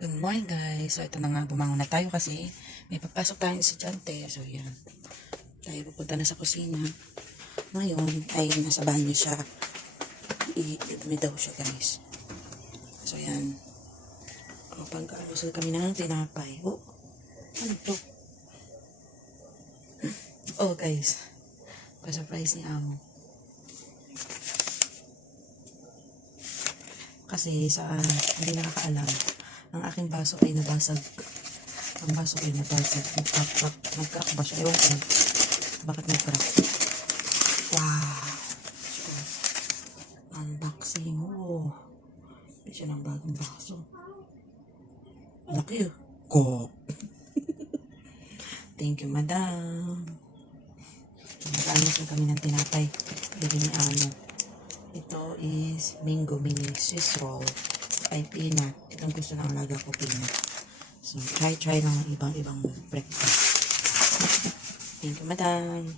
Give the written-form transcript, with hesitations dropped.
Good morning guys. So ito na nga, bumangon na tayo kasi may papasok tayong estudyante. So yan. Tayo pupunta na sa kusina. Ngayon ay nasa banyo siya. I-idmi daw siya guys. So yan. O pagkaalusal kami ng tinapay. Oh, ano to? Oh guys. Pa-surprise ni Amo. Kasi sa hindi nakakaalam, ang aking baso ay nabasag. Ang baso ay nabasag. Nag-crack ba siya? Ewan ko. Bakit nag-crack? Wow! So, unboxing. Oh. Hindi siya ng bagong baso. Laki. Ko. Thank you, madam. Nag-almusal kami ng tinapay. Bili ni Amo. Ito is mango mini Swiss roll. Ay peanut. Itong gusto ng alaga ko, peanut. So, try lang ng ibang breakfast. Thank you, madam.